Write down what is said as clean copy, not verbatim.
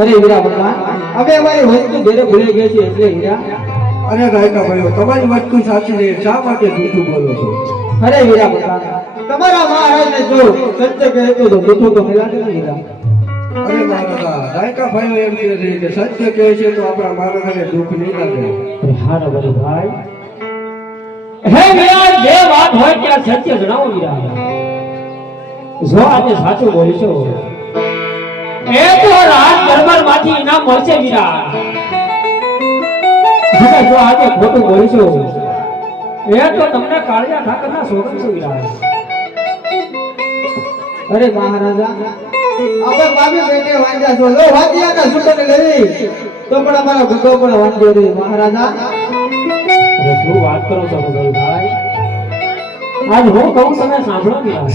અરે વીરા ભગવાન હવે અમારી વસ્તુ ઘરે ભૂલી ગઈ છે એટલે વીરા. અરે રાયકા ભાઈઓ તમારી વસ્તુ સાચી છે, શા માટે જૂઠું બોલો છો? અરે વીરા ભગવાન તમારા મહારાજને જો સત્ય કહે તો જૂઠું તો મિલાશે ને વીરા. અરે મહારાજા, રાયકા ભાઈઓ એમ કહે છે કે સત્ય કહે છે તો આપણા મહારાજાને દુઃખ નહીં લાગે. હા રબરી ભાઈ. હે વીરા, જે વાત હોય ત્યાં સત્ય જણાવો વીરા. જો આજે સાચું બોલશો એ તો રાજ દરબાર માંથી ઇનામ મળશે વીરા. અને જો આજે ખોટું બોલશો એ તો તમને કાળિયા ઠાકરના સોગંદ છે વીરા. અરે મહારાજા આપણે બાબી બેટે વાંજ્યા છો, લો વાંજ્યાના સૂટને લેવી તો પણ અમારો ગુસ્સો પણ વાંજ્યો રે મહારાજા. અરે શું વાત કરો છો ભાઈ? આજ હું કહું તમે સાંભળો વીરા.